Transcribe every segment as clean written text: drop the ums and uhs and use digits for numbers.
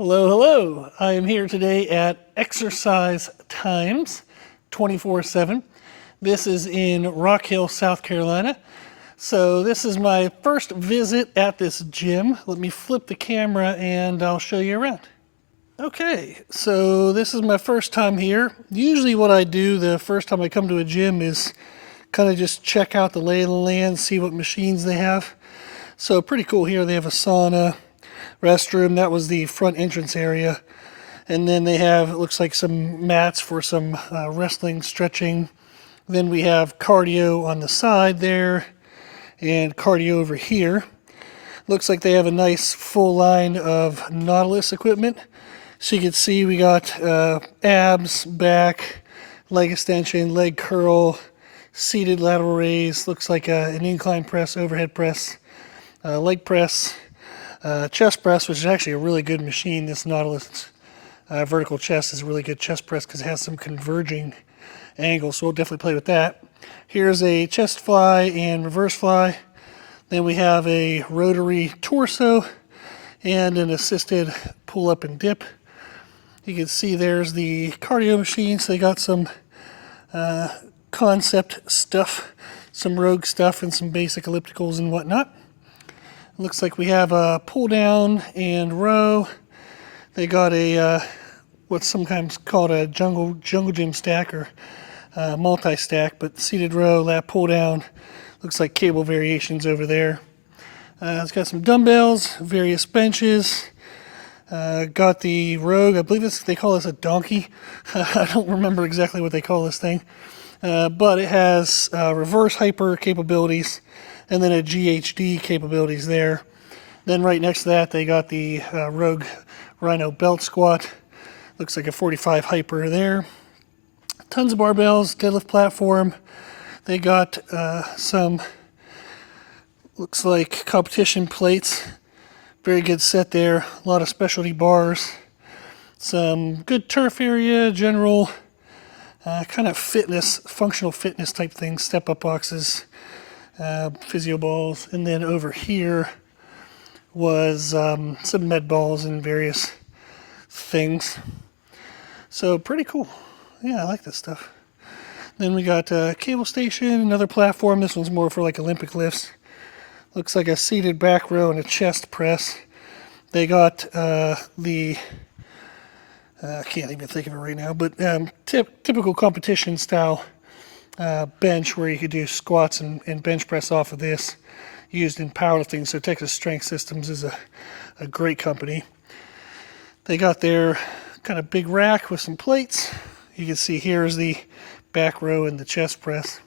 Hello, hello. I am here today at XRCYZ Times 24/7. This is in Rock Hill, South Carolina. So this is my first visit at this gym. Let me flip the camera and I'll show you around. Okay, so this is my first time here. Usually what I do the first time I come to a gym is kind of just check out the lay of the land, see what machines they have. So pretty cool here. They have a sauna, restroom. That was the front entrance area. And then they have, it looks like, some mats for some wrestling, stretching. Then we have cardio on the side there and cardio over here. Looks like they have a nice full line of Nautilus equipment. So you can see we got abs, back, leg extension, leg curl, seated lateral raise. Looks like an incline press, overhead press, leg press, chest press, which is actually a really good machine. This Nautilus vertical chest is a really good chest press because it has some converging angles, so we'll definitely play with that. Here's a chest fly and reverse fly. Then we have a rotary torso and an assisted pull up and dip. You can see there's the cardio machine, so they got some concept stuff, some rogue stuff, and some basic ellipticals and whatnot. Looks like we have a pull down and row. They got a what's sometimes called a jungle gym stack or multi-stack, but seated row, lat pull down. Looks like cable variations over there. It's got some dumbbells, various benches. Got the Rogue, I believe they call this a donkey. I don't remember exactly what they call this thing. But it has reverse hyper capabilities and then a GHD capabilities there. Then right next to that, they got the Rogue Rhino belt squat. Looks like a 45 hyper there. Tons of barbells, deadlift platform. They got some, looks like competition plates. Very good set there. A lot of specialty bars. Some good turf area, general kind of fitness, functional fitness type things. Step up boxes, physio balls. And then over here was some med balls and various things. So pretty cool. Yeah, I like this stuff. Then we got a cable station, another platform. This one's more for like Olympic lifts. Looks like a seated back row and a chest press. They got I can't even think of it right now, but typical competition style bench where you could do squats and bench press off of this, used in powerlifting. So Texas Strength Systems is a great company. They got their kind of big rack with some plates. You can see here is the back row and the chest press.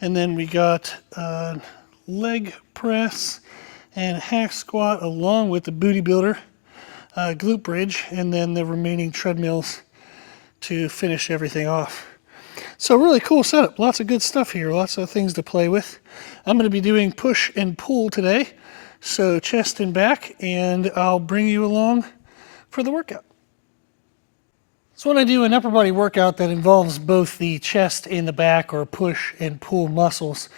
And then we got leg press and hack squat along with the booty builder, glute bridge, and then the remaining treadmills to finish everything off. So really cool setup. Lots of good stuff here. Lots of things to play with. I'm going to be doing push and pull today. So chest and back, and I'll bring you along for the workout. So when I do an upper body workout that involves both the chest and the back, or push and pull muscles,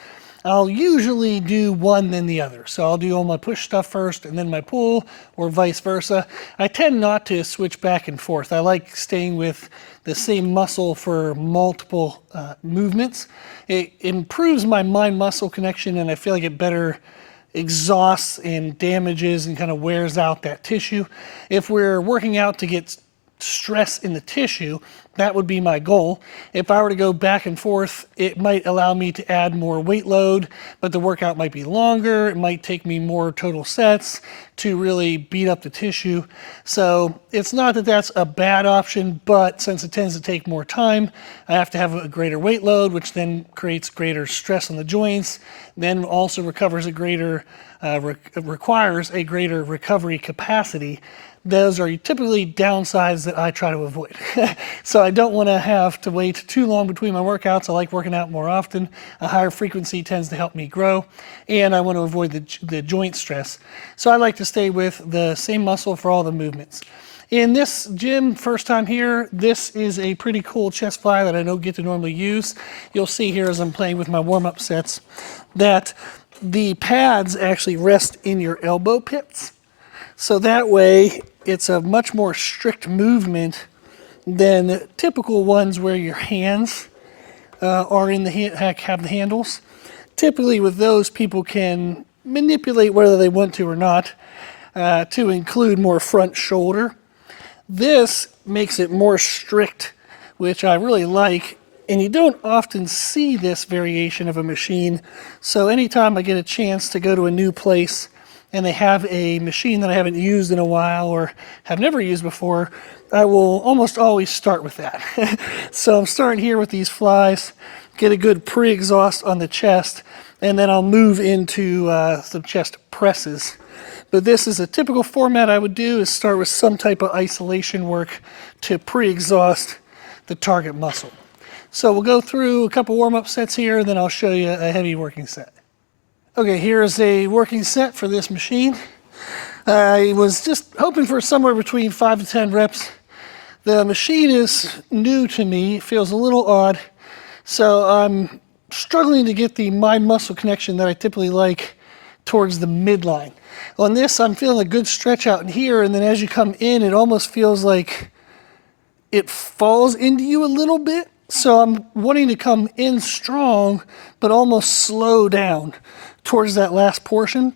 I'll usually do one then the other. So I'll do all my push stuff first and then my pull, or vice versa. I tend not to switch back and forth. I like staying with the same muscle for multiple movements. It improves my mind-muscle connection, and I feel like it better exhausts and damages and kind of wears out that tissue. If we're working out to get stress in the tissue, that would be my goal. If I were to go back and forth, it might allow me to add more weight load, but the workout might be longer. It might take me more total sets to really beat up the tissue. So it's not that that's a bad option, but since it tends to take more time, I have to have a greater weight load, which then creates greater stress on the joints, then also requires a greater recovery capacity. Those are typically downsides that I try to avoid. So I don't want to have to wait too long between my workouts. I like working out more often. A higher frequency tends to help me grow, and I want to avoid the joint stress. So I like to stay with the same muscle for all the movements. In this gym, first time here, this is a pretty cool chest fly that I don't get to normally use. You'll see here as I'm playing with my warm-up sets that the pads actually rest in your elbow pits. So that way it's a much more strict movement than typical ones where your hands are in the have the handles. Typically with those, people can manipulate whether they want to or not to include more front shoulder. This makes it more strict, which I really like, and you don't often see this variation of a machine. So anytime I get a chance to go to a new place and they have a machine that I haven't used in a while or have never used before, I will almost always start with that. So I'm starting here with these flies, get a good pre-exhaust on the chest, and then I'll move into some chest presses. But this is a typical format I would do, is start with some type of isolation work to pre-exhaust the target muscle. So we'll go through a couple warm-up sets here, and then I'll show you a heavy working set. Okay, here's a working set for this machine. I was just hoping for somewhere between 5 to 10 reps. The machine is new to me, it feels a little odd, so I'm struggling to get the mind-muscle connection that I typically like towards the midline. On this, I'm feeling a good stretch out in here, and then as you come in, it almost feels like it falls into you a little bit. So I'm wanting to come in strong, but almost slow down towards that last portion.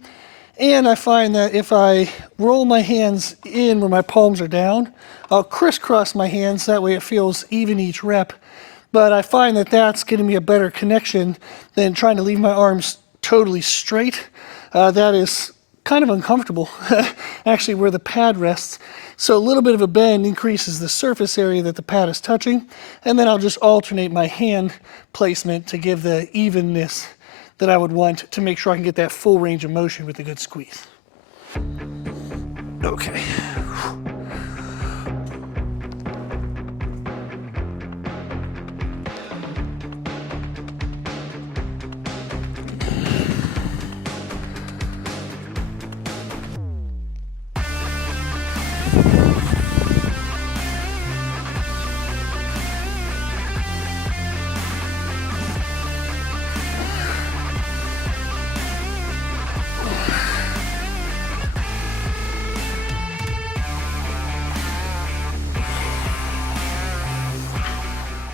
And I find that if I roll my hands in where my palms are down, I'll crisscross my hands, that way it feels even each rep. But I find that that's getting me a better connection than trying to leave my arms totally straight. That is kind of uncomfortable, actually, where the pad rests. So a little bit of a bend increases the surface area that the pad is touching, and then I'll just alternate my hand placement to give the evenness that I would want to make sure I can get that full range of motion with a good squeeze. Okay.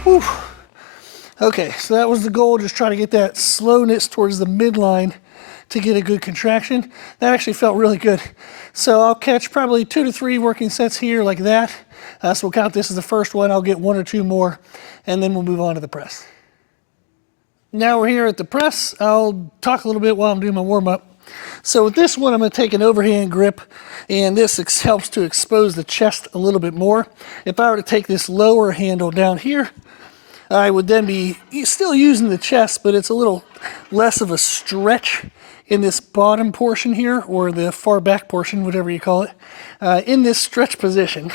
Whew. Okay, so that was the goal, just try to get that slowness towards the midline to get a good contraction. That actually felt really good. So I'll catch probably 2 to 3 working sets here like that. So we'll count this as the first one. I'll get 1 or 2 more, and then we'll move on to the press. Now we're here at the press. I'll talk a little bit while I'm doing my warm-up. So with this one, I'm going to take an overhand grip, and this helps to expose the chest a little bit more. If I were to take this lower handle down here, I would then be still using the chest, but it's a little less of a stretch in this bottom portion here, or the far back portion, whatever you call it. In this stretch position,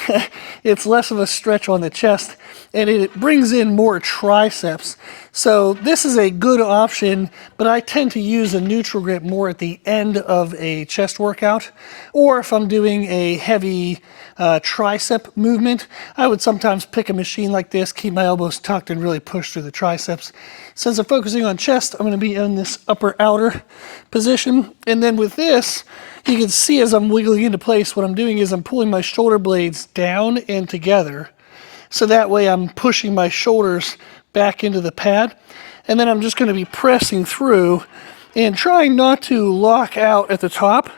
it's less of a stretch on the chest, and it brings in more triceps. So this is a good option, but I tend to use a neutral grip more at the end of a chest workout, or if I'm doing a heavy tricep movement, I would sometimes pick a machine like this, keep my elbows tucked, and really push through the triceps. Since I'm focusing on chest, I'm going to be in this upper outer position, and then with this, you can see as I'm wiggling into place, what I'm doing is I'm pulling my shoulder blades down and together, so that way I'm pushing my shoulders back into the pad, and then I'm just going to be pressing through and trying not to lock out at the top.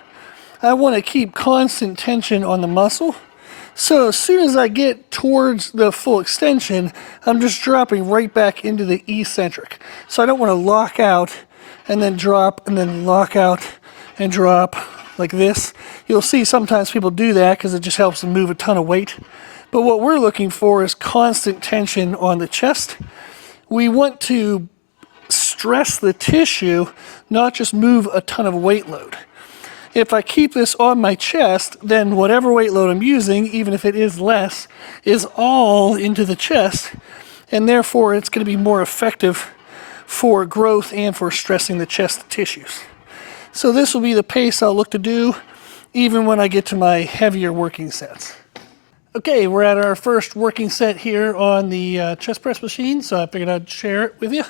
I want to keep constant tension on the muscle. So as soon as I get towards the full extension, I'm just dropping right back into the eccentric. So I don't want to lock out and then drop and then lock out and drop like this. You'll see sometimes people do that because it just helps them move a ton of weight. But what we're looking for is constant tension on the chest. We want to stress the tissue, not just move a ton of weight load. If I keep this on my chest, then whatever weight load I'm using, even if it is less, is all into the chest, and therefore it's going to be more effective for growth and for stressing the chest tissues. So this will be the pace I'll look to do even when I get to my heavier working sets. Okay, we're at our first working set here on the chest press machine, so I figured I'd share it with you.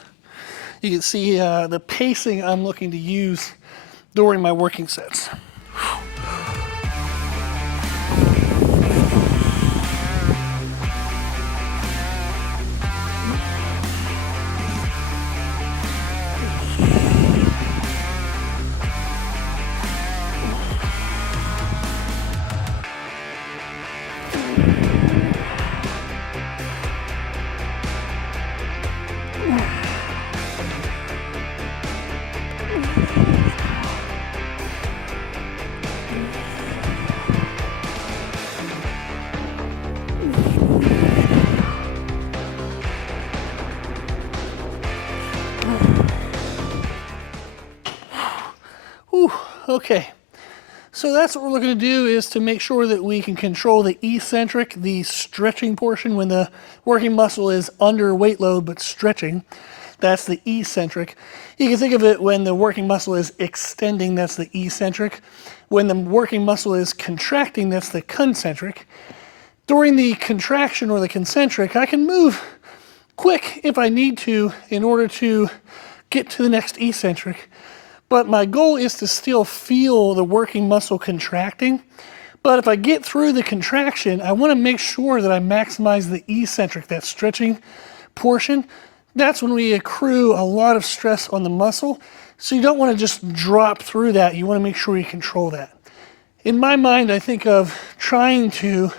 You can see the pacing I'm looking to use during my working sets. Whew, okay. So that's what we're looking to do, is to make sure that we can control the eccentric, the stretching portion, when the working muscle is under weight load but stretching. That's the eccentric. You can think of it when the working muscle is extending, that's the eccentric. When the working muscle is contracting, that's the concentric. During the contraction or the concentric, I can move quick if I need to in order to get to the next eccentric. But my goal is to still feel the working muscle contracting. But if I get through the contraction, I want to make sure that I maximize the eccentric, that stretching portion. That's when we accrue a lot of stress on the muscle. So you don't want to just drop through that. You want to make sure you control that. In my mind, I think of trying to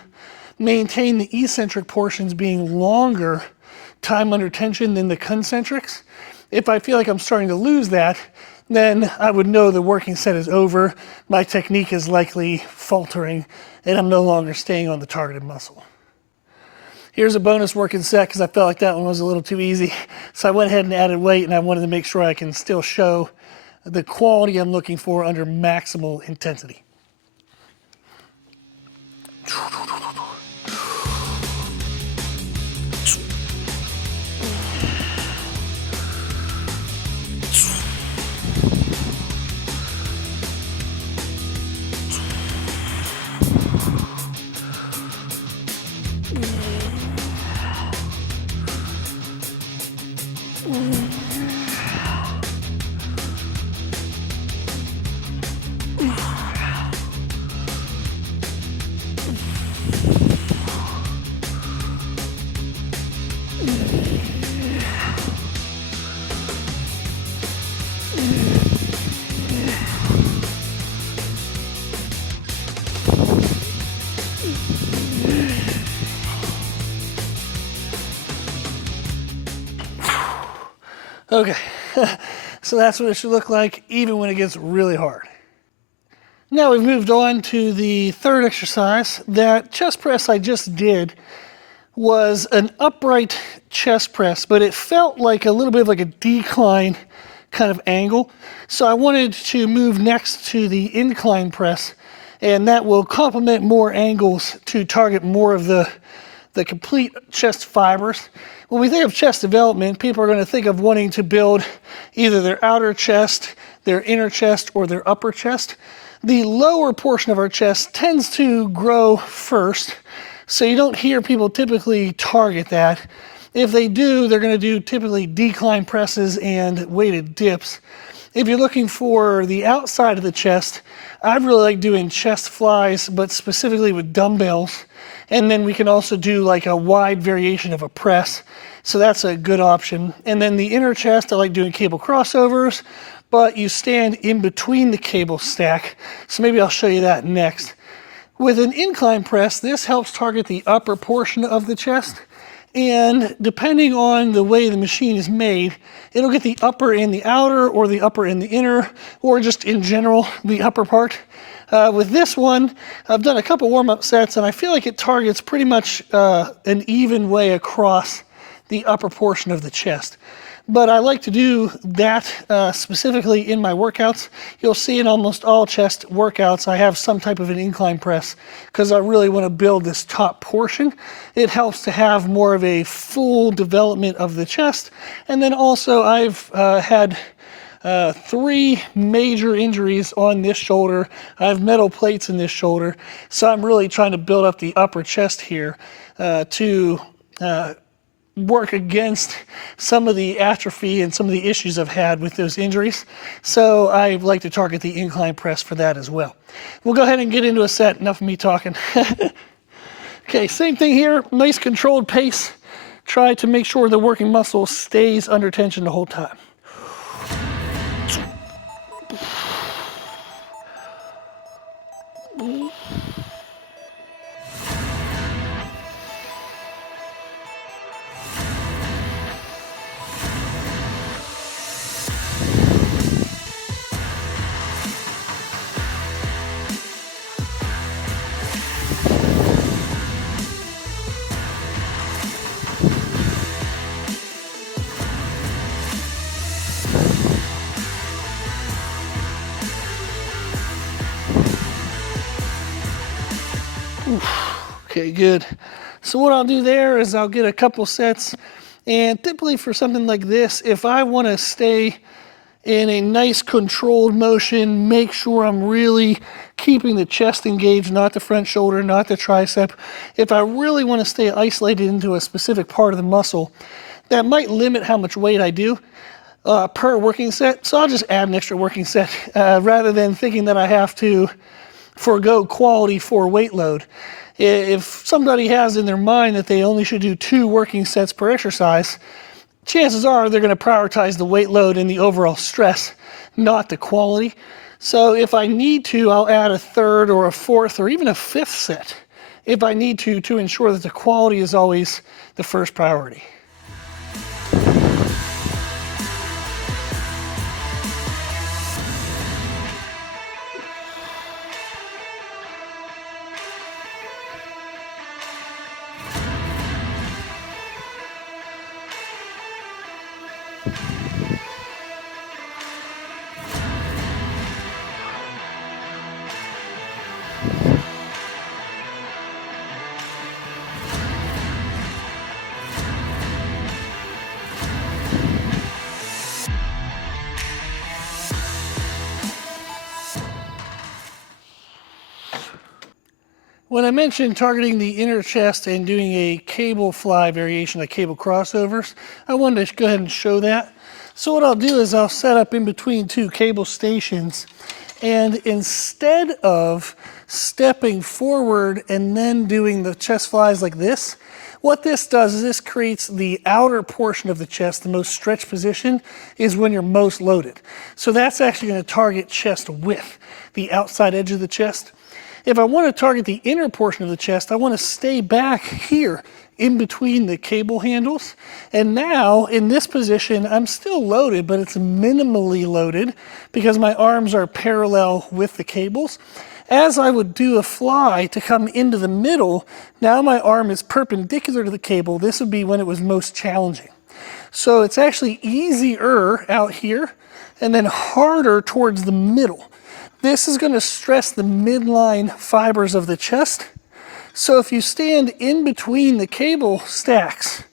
maintain the eccentric portions being longer time under tension than the concentrics. If I feel like I'm starting to lose that, then I would know the working set is over, my technique is likely faltering, and I'm no longer staying on the targeted muscle. Here's a bonus working set because I felt like that one was a little too easy. So I went ahead and added weight, and I wanted to make sure I can still show the quality I'm looking for under maximal intensity. Okay, so that's what it should look like even when it gets really hard. Now we've moved on to the third exercise. That chest press I just did was an upright chest press, but it felt like a little bit of like a decline kind of angle. So I wanted to move next to the incline press, and that will complement more angles to target more of the complete chest fibers. When we think of chest development, people are going to think of wanting to build either their outer chest, their inner chest, or their upper chest. The lower portion of our chest tends to grow first, so you don't hear people typically target that. If they do, they're going to do typically decline presses and weighted dips. If you're looking for the outside of the chest, I really like doing chest flies, but specifically with dumbbells. And then we can also do like a wide variation of a press. So that's a good option. And then the inner chest, I like doing cable crossovers, but you stand in between the cable stack. So maybe I'll show you that next. With an incline press, this helps target the upper portion of the chest. And depending on the way the machine is made, it'll get the upper and the outer, or the upper and the inner, or just in general, the upper part. With this one, I've done a couple warm-up sets, and I feel like it targets pretty much an even way across the upper portion of the chest. But I like to do that specifically in my workouts. You'll see in almost all chest workouts, I have some type of an incline press because I really want to build this top portion. It helps to have more of a full development of the chest. And then also I've had 3 major injuries on this shoulder. I have metal plates in this shoulder. So I'm really trying to build up the upper chest here to work against some of the atrophy and some of the issues I've had with those injuries. So I like to target the incline press for that as well. We'll go ahead and get into a set. Enough of me talking. Okay, same thing here. Nice controlled pace. Try to make sure the working muscle stays under tension the whole time. Okay, good. So what I'll do there is I'll get a couple sets, and typically for something like this, if I want to stay in a nice controlled motion, make sure I'm really keeping the chest engaged, not the front shoulder, not the tricep. If I really want to stay isolated into a specific part of the muscle, that might limit how much weight I do per working set. So I'll just add an extra working set rather than thinking that I have to forego quality for weight load. If somebody has in their mind that they only should do 2 working sets per exercise, chances are they're going to prioritize the weight load and the overall stress, not the quality. So if I need to, I'll add a 3rd or a 4th or even a 5th set if I need to ensure that the quality is always the first priority. When I mentioned targeting the inner chest and doing a cable fly variation, like cable crossovers, I wanted to go ahead and show that. So what I'll do is I'll set up in between 2 cable stations, and instead of stepping forward and then doing the chest flies like this, what this does is this creates the outer portion of the chest, the most stretched position, is when you're most loaded. So that's actually going to target chest width, the outside edge of the chest. If I want to target the inner portion of the chest, I want to stay back here in between the cable handles. And now in this position, I'm still loaded, but it's minimally loaded because my arms are parallel with the cables. As I would do a fly to come into the middle, now my arm is perpendicular to the cable. This would be when it was most challenging. So it's actually easier out here and then harder towards the middle. This is going to stress the midline fibers of the chest. So if you stand in between the cable stacks,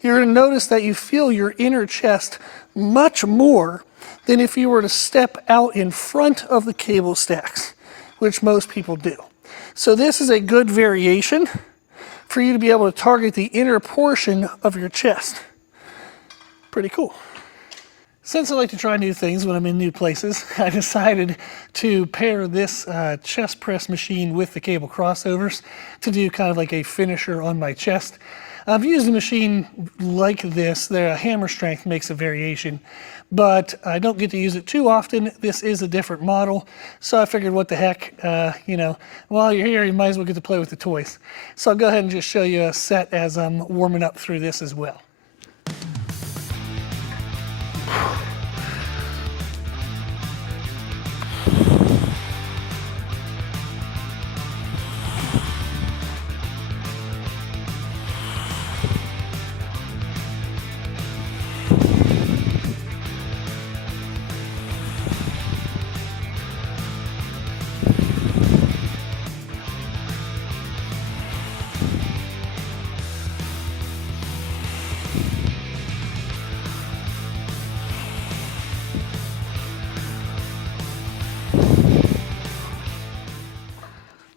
you're going to notice that you feel your inner chest much more than if you were to step out in front of the cable stacks, which most people do. So this is a good variation for you to be able to target the inner portion of your chest. Pretty cool. Since I like to try new things when I'm in new places, I decided to pair this chest press machine with the cable crossovers to do kind of like a finisher on my chest. I've used a machine like this. The hammer strength makes a variation, but I don't get to use it too often. This is a different model, so I figured what the heck, while you're here, you might as well get to play with the toys. So I'll go ahead and just show you a set as I'm warming up through this as well.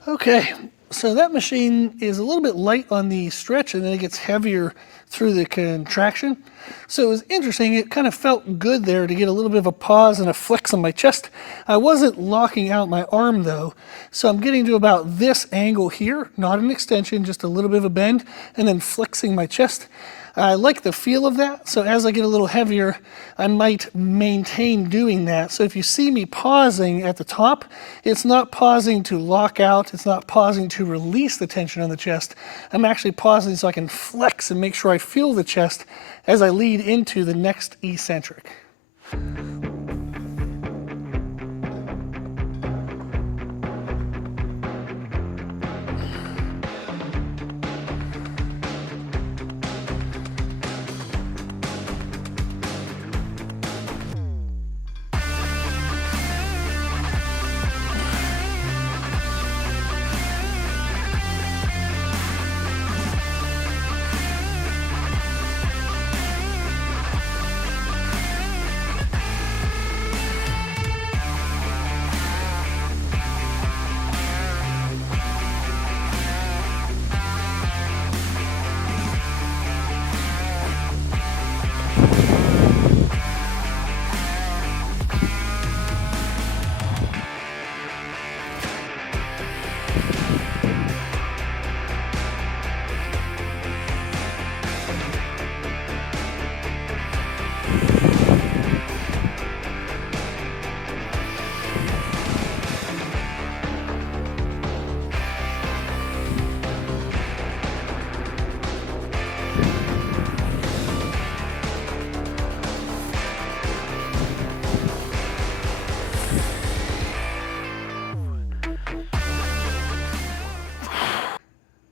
Okay, so that machine is a little bit light on the stretch and then it gets heavier through the contraction. So it was interesting, it kind of felt good there to get a little bit of a pause and a flex on my chest. I wasn't locking out my arm though, so I'm getting to about this angle here, not an extension, just a little bit of a bend, and then flexing my chest. I like the feel of that, so as I get a little heavier, I might maintain doing that. So if you see me pausing at the top, it's not pausing to lock out, it's not pausing to release the tension on the chest. I'm actually pausing so I can flex and make sure I feel the chest as I lead into the next eccentric.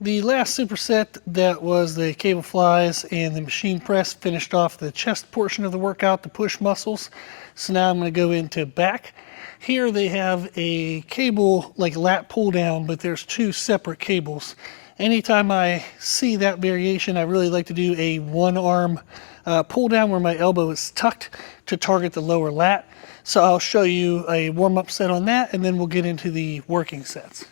The last superset, that was the cable flies and the machine press, finished off the chest portion of the workout, the push muscles. So now I'm going to go into back. Here they have a cable like lat pull down, but there's two separate cables. Anytime I see that variation, I really like to do a one arm pull down where my elbow is tucked to target the lower lat. So I'll show you a warm up set on that, and then we'll get into the working sets.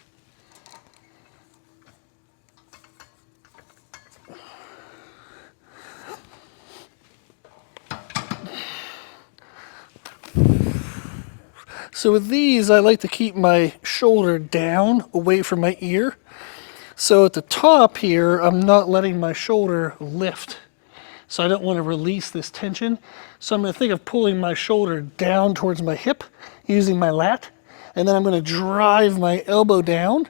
So with these, I like to keep my shoulder down away from my ear. So at the top here, I'm not letting my shoulder lift. So I don't want to release this tension. So I'm going to think of pulling my shoulder down towards my hip using my lat. And then I'm going to drive my elbow down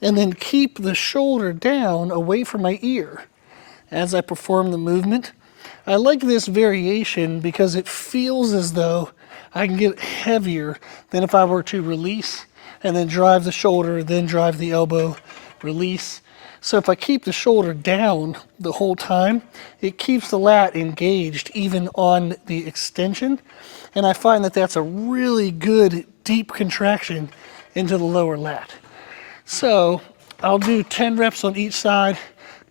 and then keep the shoulder down away from my ear as I perform the movement. I like this variation because it feels as though I can get heavier than if I were to release and then drive the shoulder, then drive the elbow, release. So if I keep the shoulder down the whole time, it keeps the lat engaged even on the extension. And I find that that's a really good deep contraction into the lower lat. So I'll do 10 reps on each side,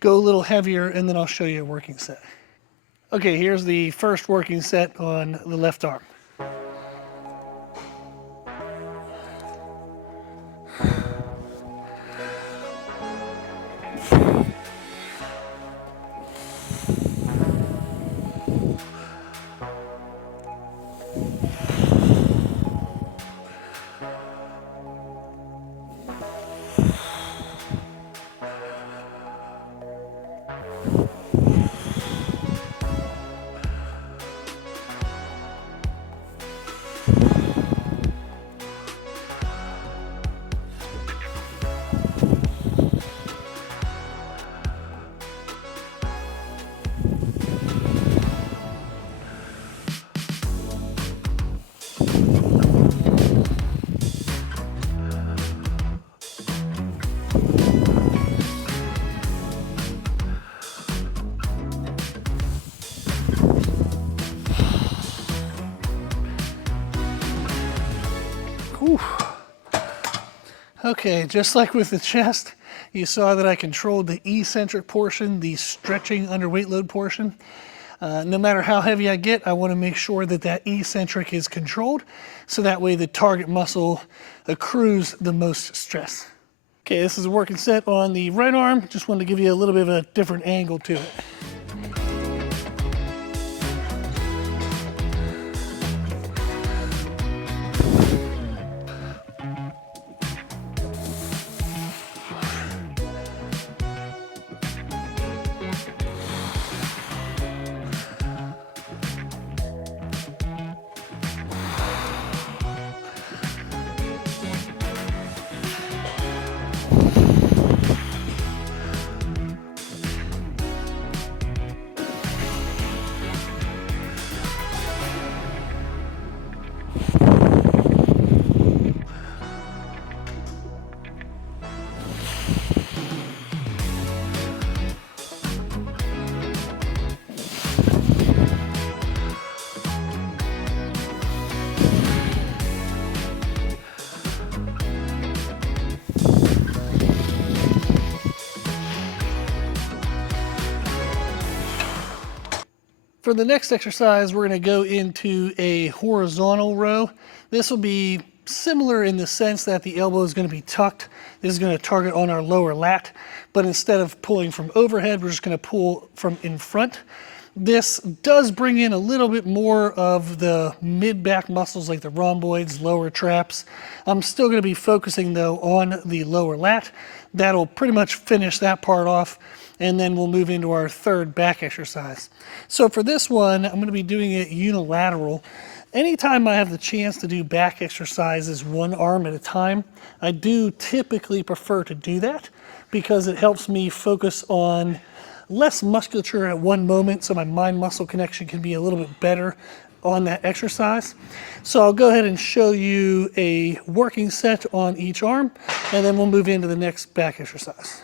go a little heavier, and then I'll show you a working set. Okay, here's the first working set on the left arm. Whew. Okay, just like with the chest, you saw that I controlled the eccentric portion, the stretching under weight load portion. No matter how heavy I get, I want to make sure that that eccentric is controlled, so that way the target muscle accrues the most stress. Okay, this is a working set on the right arm. Just wanted to give you a little bit of a different angle to it. For the next exercise, we're going to go into a horizontal row. This will be similar in the sense that the elbow is going to be tucked. This is going to target on our lower lat, but instead of pulling from overhead, we're just going to pull from in front. This does bring in a little bit more of the mid-back muscles like the rhomboids, lower traps. I'm still going to be focusing though on the lower lat. That'll pretty much finish that part off, and then we'll move into our third back exercise. So for this one, I'm going to be doing it unilateral. Anytime I have the chance to do back exercises one arm at a time, I do typically prefer to do that because it helps me focus on less musculature at one moment, so my mind-muscle connection can be a little bit better on that exercise. So I'll go ahead and show you a working set on each arm, and then we'll move into the next back exercise.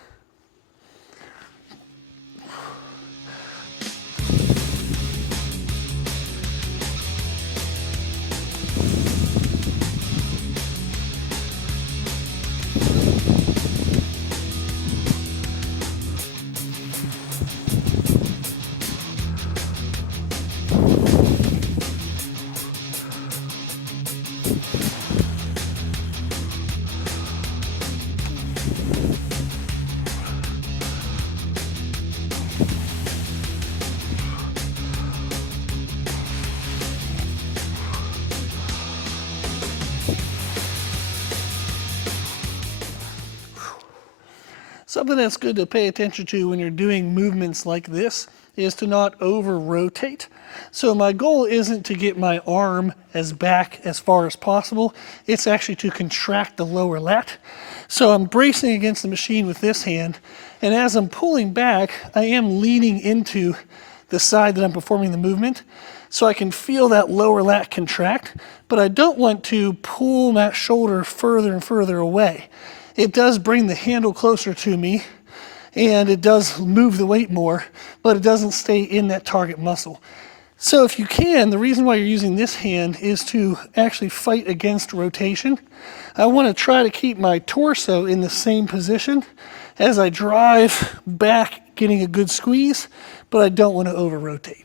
Something that's good to pay attention to when you're doing movements like this is to not over rotate. So my goal isn't to get my arm as back as far as possible. It's actually to contract the lower lat. So I'm bracing against the machine with this hand, and as I'm pulling back, I am leaning into the side that I'm performing the movement, so I can feel that lower lat contract, but I don't want to pull that shoulder further and further away. It does bring the handle closer to me, and it does move the weight more, but it doesn't stay in that target muscle. So if you can, the reason why you're using this hand is to actually fight against rotation. I want to try to keep my torso in the same position as I drive back, getting a good squeeze, but I don't want to over rotate.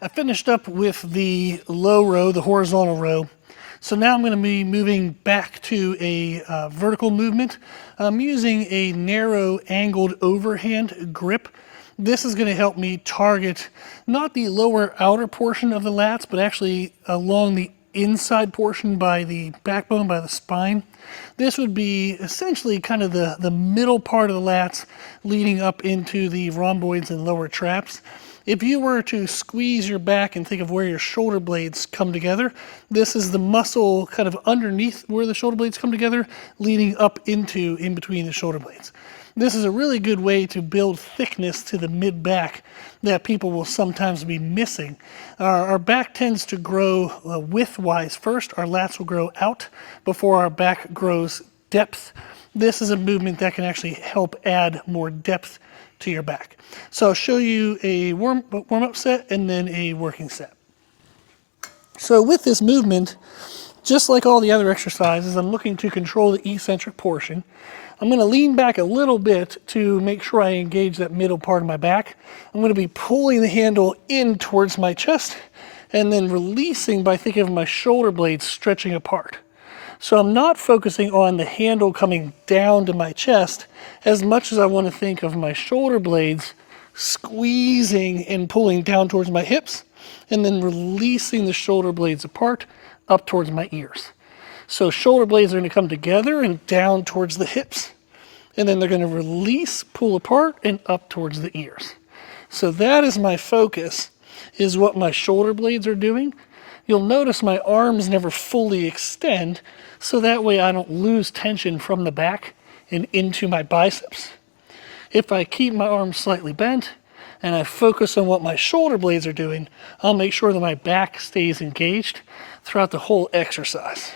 I finished up with the low row, the horizontal row. So now I'm going to be moving back to a vertical movement. I'm using a narrow angled overhand grip. This is going to help me target not the lower outer portion of the lats, but actually along the inside portion by the backbone, by the spine. This would be essentially kind of the middle part of the lats leading up into the rhomboids and lower traps. If you were to squeeze your back and think of where your shoulder blades come together, this is the muscle kind of underneath where the shoulder blades come together, leading up into in between the shoulder blades. This is a really good way to build thickness to the mid-back that people will sometimes be missing. Our back tends to grow width-wise first. Our lats will grow out before our back grows depth. This is a movement that can actually help add more depth to your back. So I'll show you a warm-up set and then a working set. So with this movement, just like all the other exercises, I'm looking to control the eccentric portion. I'm going to lean back a little bit to make sure I engage that middle part of my back. I'm going to be pulling the handle in towards my chest and then releasing by thinking of my shoulder blades stretching apart. So I'm not focusing on the handle coming down to my chest as much as I want to think of my shoulder blades squeezing and pulling down towards my hips and then releasing the shoulder blades apart up towards my ears. So shoulder blades are going to come together and down towards the hips, and then they're going to release, pull apart, and up towards the ears. So that is my focus, is what my shoulder blades are doing. You'll notice my arms never fully extend, so that way I don't lose tension from the back and into my biceps. If I keep my arms slightly bent and I focus on what my shoulder blades are doing, I'll make sure that my back stays engaged throughout the whole exercise.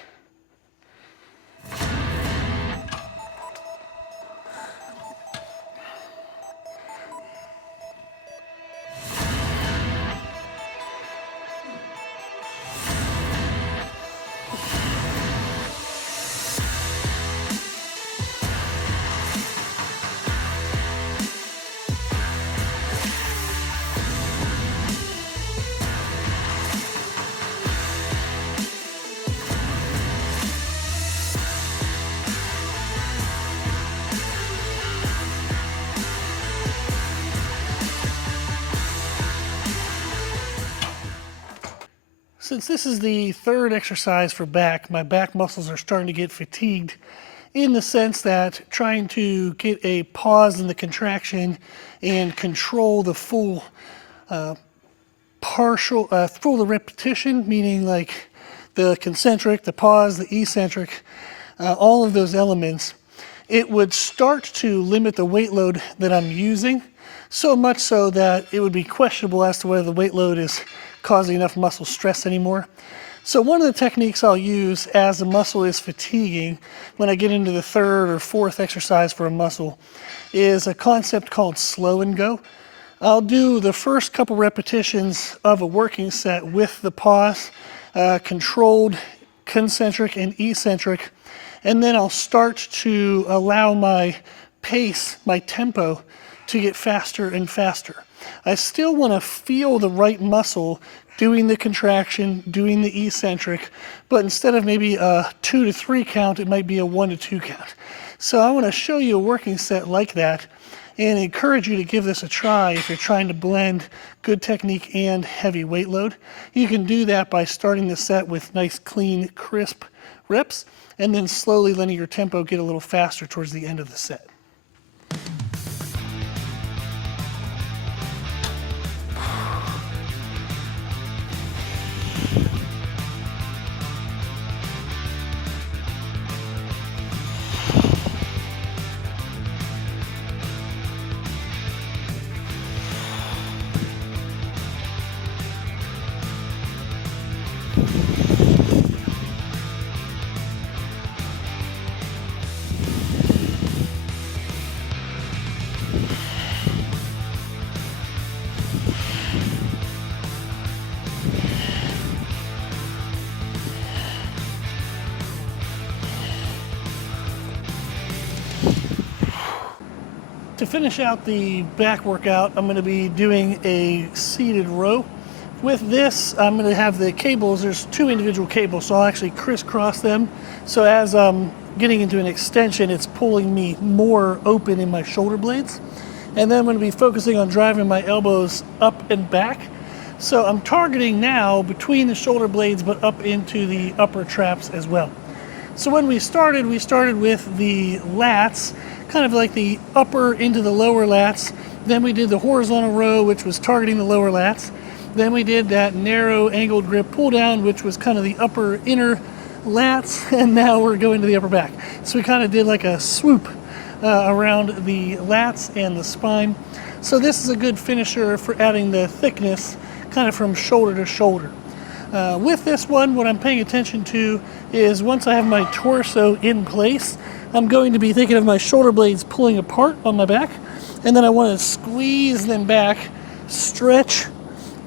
Since this is the third exercise for back, my back muscles are starting to get fatigued in the sense that trying to get a pause in the contraction and control the full full repetition, meaning like the concentric, the pause, the eccentric, all of those elements, it would start to limit the weight load that I'm using So much so that it would be questionable as to whether the weight load is causing enough muscle stress anymore. So one of the techniques I'll use as the muscle is fatiguing when I get into the third or fourth exercise for a muscle is a concept called slow and go. I'll do the first couple repetitions of a working set with the pause, controlled, concentric, and eccentric, and then I'll start to allow my pace, my tempo, to get faster and faster. I still want to feel the right muscle doing the contraction, doing the eccentric, but instead of maybe a 2 to 3 count, it might be a 1 to 2 count. So I want to show you a working set like that and encourage you to give this a try if you're trying to blend good technique and heavy weight load. You can do that by starting the set with nice, clean, crisp reps, and then slowly letting your tempo get a little faster towards the end of the set. To finish out the back workout, I'm going to be doing a seated row. With this, I'm going to have the cables, there's 2 individual cables, so I'll actually crisscross them. So as I'm getting into an extension, it's pulling me more open in my shoulder blades. And then I'm going to be focusing on driving my elbows up and back. So I'm targeting now between the shoulder blades, but up into the upper traps as well. So when we started with the lats, kind of like the upper into the lower lats. Then we did the horizontal row, which was targeting the lower lats. Then we did that narrow angled grip pull down, which was kind of the upper inner lats. And now we're going to the upper back. So we kind of did like a swoop around the lats and the spine. So this is a good finisher for adding the thickness kind of from shoulder to shoulder. With this one, what I'm paying attention to is once I have my torso in place, I'm going to be thinking of my shoulder blades pulling apart on my back, and then I want to squeeze them back, stretch,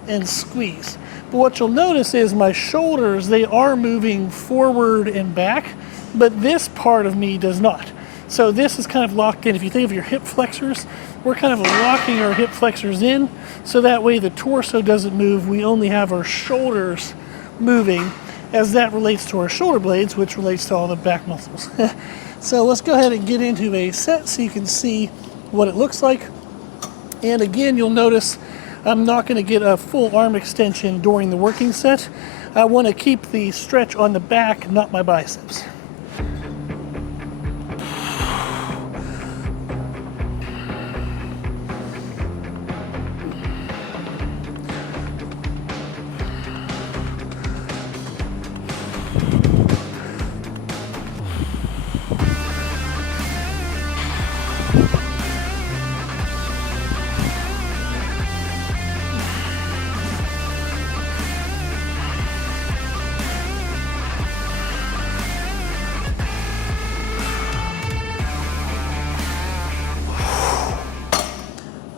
and squeeze. But what you'll notice is my shoulders, they are moving forward and back, but this part of me does not. So this is kind of locked in. If you think of your hip flexors, we're kind of locking our hip flexors in, so that way the torso doesn't move. We only have our shoulders moving, as that relates to our shoulder blades, which relates to all the back muscles. So let's go ahead and get into a set so you can see what it looks like. And again, you'll notice I'm not going to get a full arm extension during the working set. I want to keep the stretch on the back, not my biceps.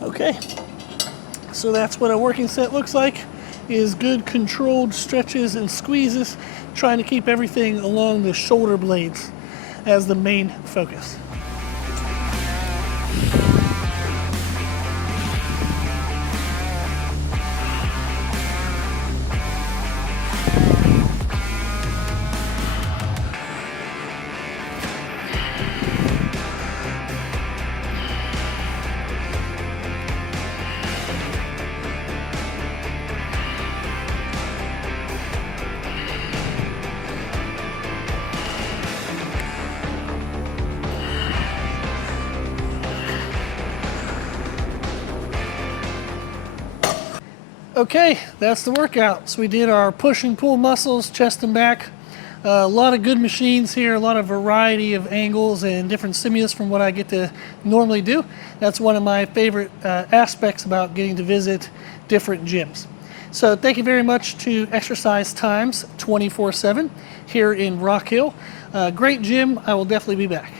Okay, so that's what a working set looks like, is good controlled stretches and squeezes, trying to keep everything along the shoulder blades as the main focus. Okay, that's the workout. So we did our push and pull muscles, chest and back, A lot of good machines here, a lot of variety of angles and different stimulus from what I get to normally do. That's one of my favorite aspects about getting to visit different gyms. So thank you very much to Exercise Times 24/7 here in Rock Hill. Great gym. I will definitely be back.